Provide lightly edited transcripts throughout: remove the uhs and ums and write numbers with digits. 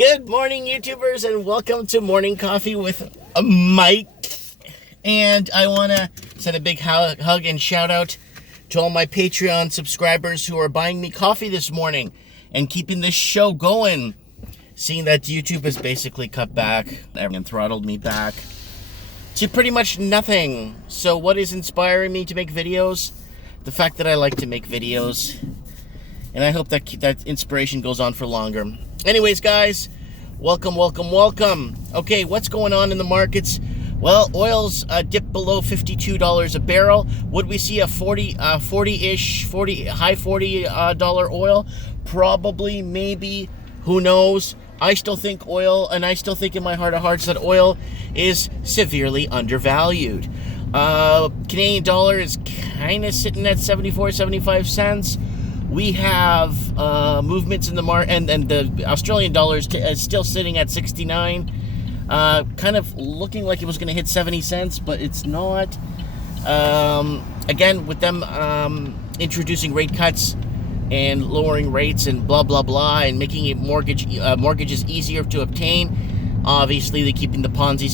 Good morning, YouTubers, and welcome to Morning Coffee with Mike. And I want to send a big hug and shout out to all my Patreon subscribers who are buying me coffee this morning and keeping this show going. Seeing that YouTube has basically cut back and throttled me back to pretty much nothing. So what is inspiring me to make videos? The fact that I like to make videos. And I hope that that inspiration goes on for longer. Anyways, guys, welcome. Okay, what's going on in the markets? Well, oil's dipped below $52 a barrel. Would we see a high $40 oil? Probably, maybe, who knows? I still think oil, and I still think in my heart of hearts that oil is severely undervalued. Canadian dollar is kind of sitting at 75 cents. We have movements in the market, and the Australian dollar is still sitting at 69. Kind of looking like it was going to hit 70 cents, but it's not. Again, with them introducing rate cuts and lowering rates and blah, blah, blah, and making it mortgages easier to obtain. Obviously, they're keeping the Ponzi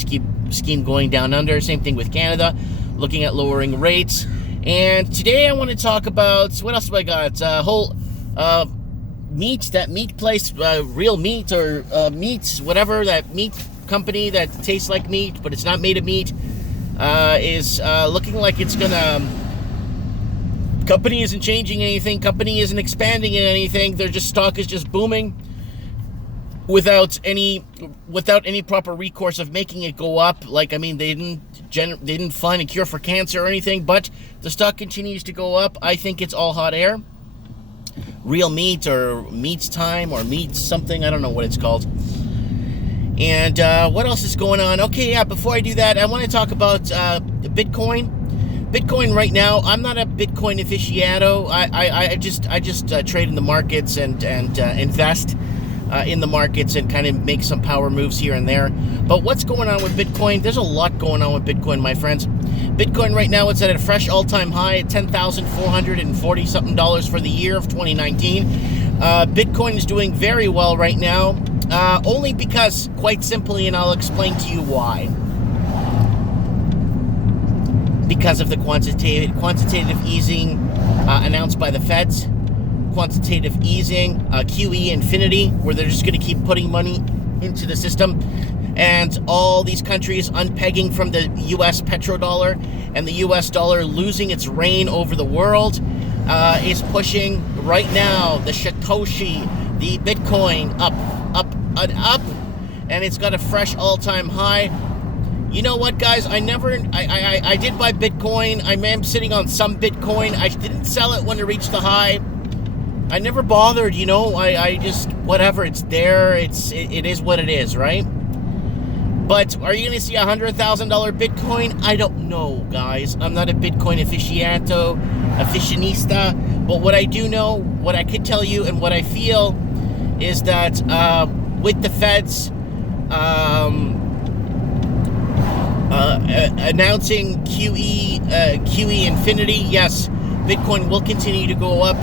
scheme going down under. Same thing with Canada, looking at lowering rates. And today I want to talk about, what else have I got? Meat, that meat place, real meat or meats, whatever, that meat company that tastes like meat, but it's not made of meat, is looking like it's gonna, company isn't changing anything, company isn't expanding in anything, their stock is just booming without any proper recourse of making it go up. Like, I mean, they didn't find a cure for cancer or anything, but the stock continues to go up. I think it's all hot air. Real meat or meat's time or meat something, I don't know what it's called. And what else is going on? Okay, yeah, before I do that, I want to talk about Bitcoin. Bitcoin right now, I'm not a Bitcoin aficionado. I just trade in the markets and invest in the markets and kind of make some power moves here and there. But what's going on with Bitcoin? There's a lot going on with Bitcoin, my friends. Bitcoin right now, it's at a fresh all-time high at $10,440 something for the year of 2019. Bitcoin is doing very well right now, only because, quite simply, and I'll explain to you why. Because of the quantitative easing announced by the Feds. Quantitative easing, QE infinity, where they're just going to keep putting money into the system, and all these countries unpegging from the U.S. petrodollar, and the U.S. dollar losing its reign over the world, is pushing right now the Satoshi, the Bitcoin up, and it's got a fresh all-time high. You know what, guys? I did buy Bitcoin. I am sitting on some Bitcoin. I didn't sell it when it reached the high. I never bothered, you know, I just, whatever, it's there, it is what it is, right? But are you going to see $100,000 Bitcoin? I don't know, guys. I'm not a Bitcoin aficionista, but what I do know, what I could tell you, and what I feel is that with the Feds announcing QE infinity, yes, Bitcoin will continue to go up.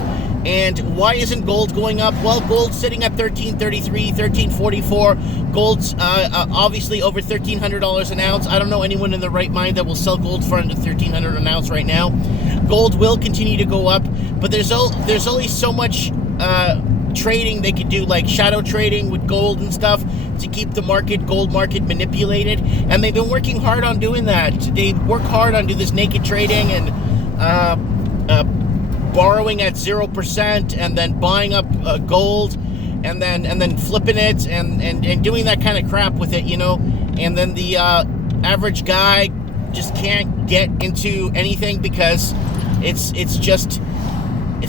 And why isn't gold going up? Well, gold's sitting at $1333, $1344. Gold's obviously over $1,300 an ounce. I don't know anyone in their right mind that will sell gold for under $1,300 an ounce right now. Gold will continue to go up, but there's only so much trading they could do, like shadow trading with gold and stuff, to keep the gold market manipulated. And they've been working hard on doing that. They work hard on do this naked trading and borrowing at 0% and then buying up gold and then flipping it and doing that kind of crap with it, you know. And then the average guy just can't get into anything because it's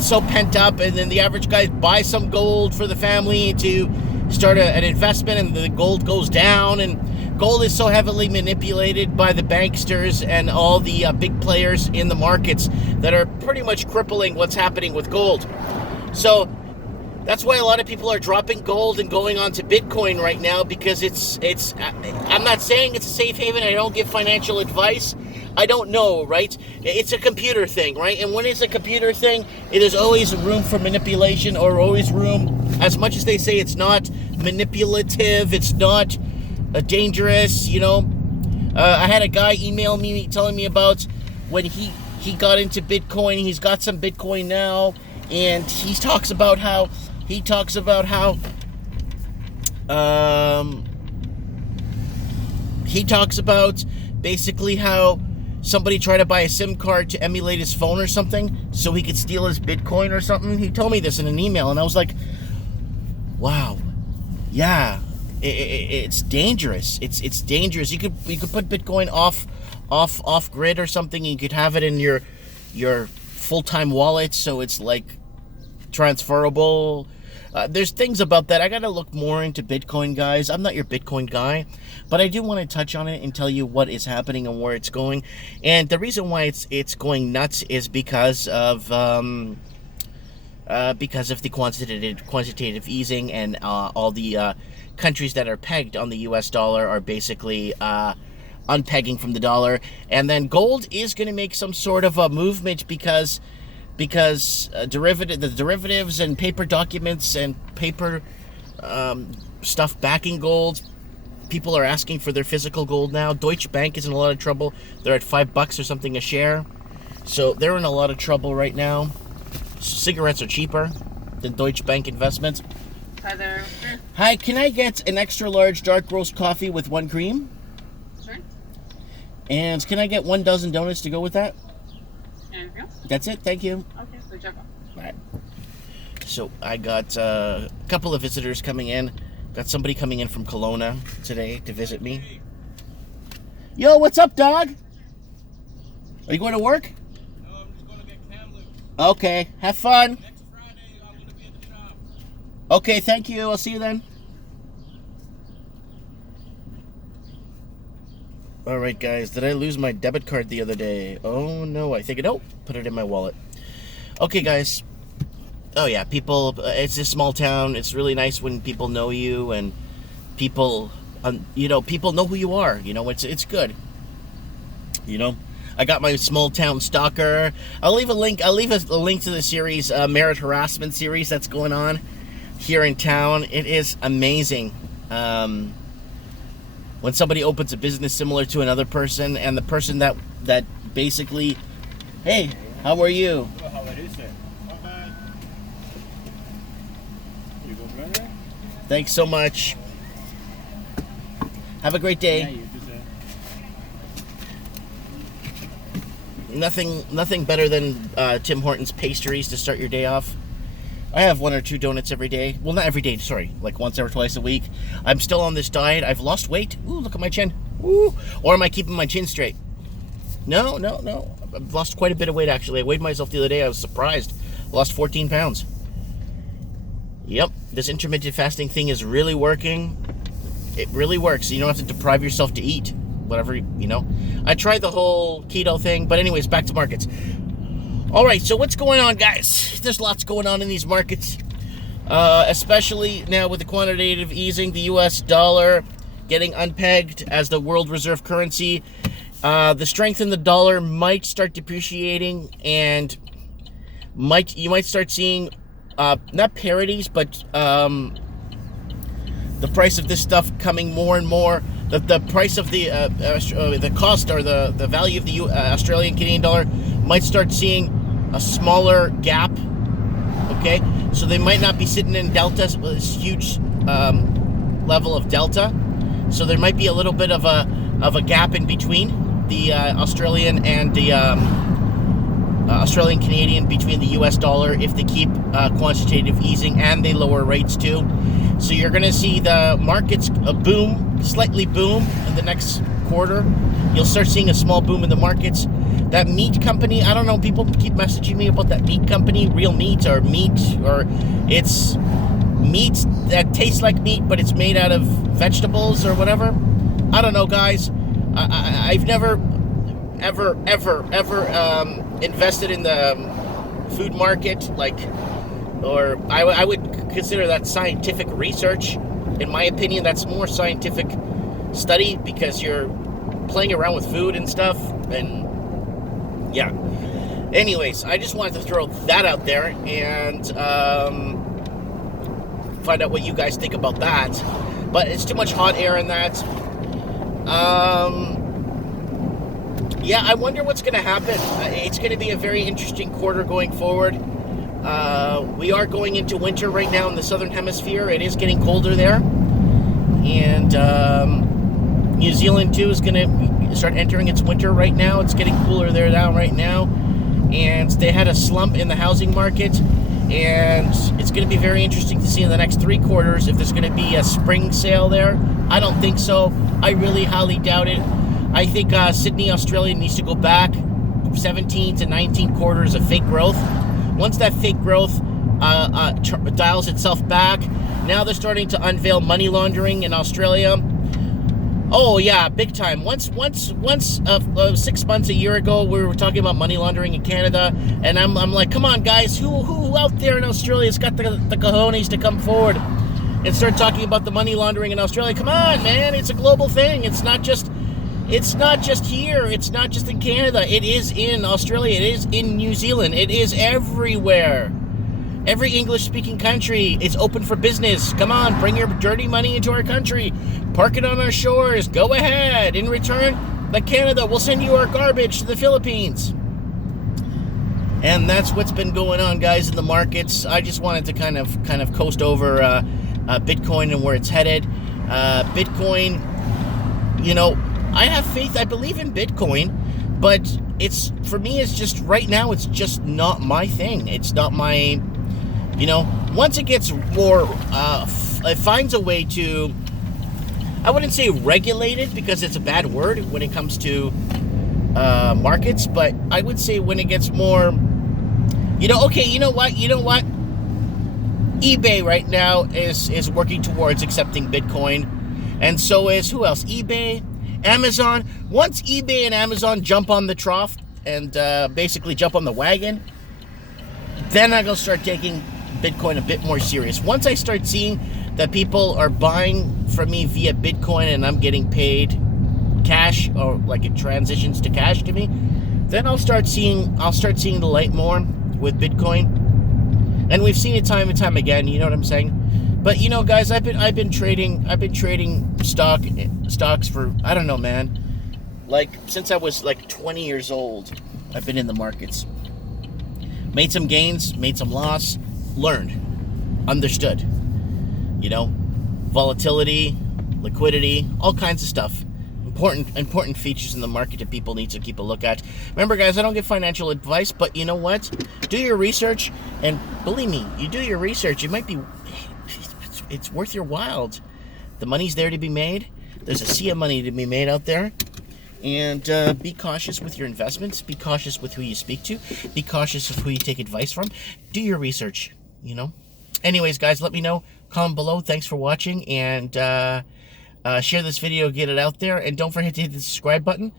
so pent up. And then the average guy buys some gold for the family to start an investment, and the gold goes down. And gold is so heavily manipulated by the banksters and all the big players in the markets that are pretty much crippling what's happening with gold. So that's why a lot of people are dropping gold and going on to Bitcoin right now, because I'm not saying it's a safe haven. I don't give financial advice. I don't know, right? It's a computer thing, right? And when it's a computer thing, there's always room for manipulation, or always room, as much as they say it's not, manipulative. It's not dangerous, you know. I had a guy email me telling me about when he got into Bitcoin. He's got some Bitcoin now, and he talks about how basically how somebody tried to buy a SIM card to emulate his phone or something so he could steal his Bitcoin or something. He told me this in an email, and I was like, wow, yeah, it's dangerous. It's dangerous. You could put Bitcoin off grid or something, and you could have it in your full-time wallet, so it's like transferable. There's things about that. I gotta look more into Bitcoin, guys. I'm not your Bitcoin guy, but I do want to touch on it and tell you what is happening and where it's going. And the reason why it's going nuts is because of the quantitative easing, and all the countries that are pegged on the U.S. dollar are basically unpegging from the dollar. And then gold is going to make some sort of a movement because the derivatives and paper documents and paper stuff backing gold, people are asking for their physical gold now. Deutsche Bank is in a lot of trouble. They're at $5 or something a share, so they're in a lot of trouble right now. Cigarettes are cheaper than Deutsche Bank investments. Hi there. Hi, can I get an extra large dark roast coffee with 1 cream? Sure. And can I get 1 dozen donuts to go with that? Anything else? That's it, thank you. Okay, so check out. All right. So I got a couple of visitors coming in. Got somebody coming in from Kelowna today to visit me. Yo, what's up, dog? Are you going to work? No, I'm just going to get Kamloops. Okay, have fun. Next Friday, I'm going to be at the shop. Okay, thank you. I'll see you then. All right, guys. Did I lose my debit card the other day? Oh, no. I think no. Put it in my wallet. Okay, guys. Oh, yeah. People, it's a small town. It's really nice when people know you and people, people know who you are. You know, it's good. You know, I got my small town stalker. I'll leave a link to the series, merit harassment series that's going on here in town. It is amazing. When somebody opens a business similar to another person, and the person that basically, hey, how are you? Well, how are you, sir? Not bad. You go, brother? Thanks so much. Have a great day. Yeah, you too, sir. Nothing better than Tim Hortons pastries to start your day off. I have 1 or 2 donuts every day. Well, not every day, sorry. Like once or twice a week. I'm still on this diet. I've lost weight. Ooh, look at my chin. Ooh. Or am I keeping my chin straight? No. I've lost quite a bit of weight, actually. I weighed myself the other day. I was surprised. Lost 14 pounds. Yep. This intermittent fasting thing is really working. It really works. You don't have to deprive yourself to eat. Whatever, you know. I tried the whole keto thing. But anyways, back to markets. All right, so what's going on, guys? There's lots going on in these markets, especially now with the quantitative easing, the U.S. dollar getting unpegged as the world reserve currency. The strength in the dollar might start depreciating, and you might start seeing not parities, but the price of this stuff coming more and more. The price of the cost or the value of the Australian Canadian dollar might start seeing a smaller gap. Okay, so they might not be sitting in deltas with this huge level of delta. So there might be a little bit of a gap in between the Australian and the Australian Canadian, between the U.S. dollar, if they keep quantitative easing and they lower rates too. So you're going to see the markets slightly boom in the next quarter. You'll start seeing a small boom in the markets. That meat company, I don't know, people keep messaging me about that meat company, real meat, or it's meat that tastes like meat, but it's made out of vegetables or whatever. I don't know, guys. I've never, ever invested in the food market, or I would consider that scientific research. In my opinion, that's more scientific study, because you're playing around with food and stuff, and yeah. Anyways, I just wanted to throw that out there, and find out what you guys think about that. But it's too much hot air in that. Yeah, I wonder what's going to happen. It's going to be a very interesting quarter going forward. We are going into winter right now in the southern hemisphere. It is getting colder there. And New Zealand, too, is going to start entering its winter right now. It's getting cooler there now right now. And they had a slump in the housing market. And it's going to be very interesting to see in the next 3 quarters if there's going to be a spring sale there. I don't think so. I really highly doubt it. I think Sydney, Australia needs to go back 17 to 19 quarters of fake growth. Once that fake growth dials itself back, now they're starting to unveil money laundering in Australia. Oh yeah, big time. Once 6 months, a year ago, we were talking about money laundering in Canada, and I'm like, come on, guys, who out there in Australia has got the cojones to come forward and start talking about the money laundering in Australia? Come on, man, it's a global thing. It's not just here. It's not just in Canada. It is in Australia. It is in New Zealand. It is everywhere. Every English-speaking country is open for business. Come on, bring your dirty money into our country. Park it on our shores. Go ahead. In return, like Canada, we'll send you our garbage to the Philippines. And that's what's been going on, guys, in the markets. I just wanted to kind of coast over Bitcoin and where it's headed. Bitcoin, you know, I have faith. I believe in Bitcoin, but for me, it's just right now, it's just not my thing. It's not my, you know, once it gets more, it finds a way to, I wouldn't say regulated because it's a bad word when it comes to markets, but I would say when it gets more, you know, okay, you know what? eBay right now is working towards accepting Bitcoin, and so is, who else? eBay, Amazon. Once eBay and Amazon jump on the trough and basically jump on the wagon, then I'm going to start taking Bitcoin a bit more serious. Once I start seeing that people are buying from me via Bitcoin and I'm getting paid cash, or like it transitions to cash to me, then I'll start seeing the light more with Bitcoin. And we've seen it time and time again, you know what I'm saying? But you know, guys, I've been trading stocks for, I don't know, man, like since I was like 20 years old. I've been in the markets. Made some gains, made some loss, learned, understood. You know, volatility, liquidity, all kinds of stuff. Important features in the market that people need to keep a look at. Remember, guys, I don't give financial advice, but you know what? Do your research, and believe me, you do your research, it might be, it's worth your while. The money's there to be made. There's a sea of money to be made out there. And be cautious with your investments. Be cautious with who you speak to. Be cautious of who you take advice from. Do your research, you know. Anyways, guys, let me know. Comment below. Thanks for watching. And share this video. Get it out there. And don't forget to hit the subscribe button.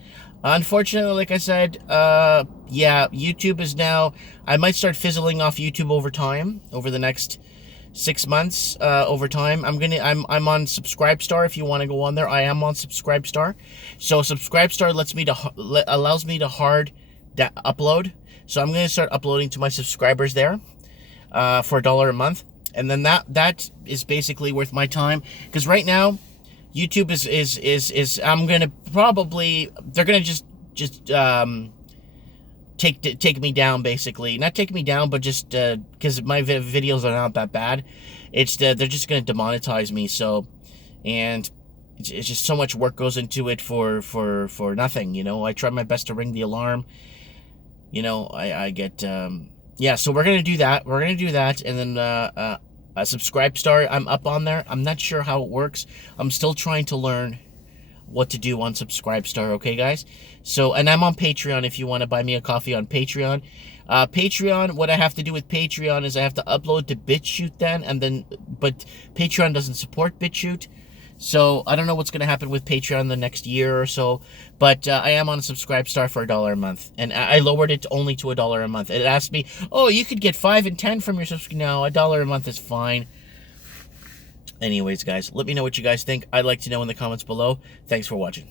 Unfortunately, like I said, yeah, YouTube is now... I might start fizzling off YouTube over time. Over the next 6 months, over time. I'm on Subscribestar. If you want to go on there, I am on Subscribestar. So Subscribestar allows me to hard upload. So I'm going to start uploading to my subscribers there for $1 a month, and then that is basically worth my time, because right now YouTube is I'm going to probably, they're going to just take me down, basically. Not take me down, but just because my videos are not that bad. It's they're just going to demonetize me. So, and it's just so much work goes into it for nothing. You know, I try my best to ring the alarm. You know, I get yeah. So we're gonna do that. We're gonna do that, and then a Subscribestar. I'm up on there. I'm not sure how it works. I'm still trying to learn what to do on Subscribestar, okay, guys? So, and I'm on Patreon if you want to buy me a coffee on Patreon. Patreon, what I have to do with Patreon is I have to upload to BitChute then, but Patreon doesn't support BitChute. So, I don't know what's going to happen with Patreon the next year or so, but I am on a Subscribestar for $1 a month, and I lowered it only to $1 a month. It asked me, oh, you could get 5 and 10 from your subscription. No, $1 a month is fine. Anyways, guys, let me know what you guys think. I'd like to know in the comments below. Thanks for watching.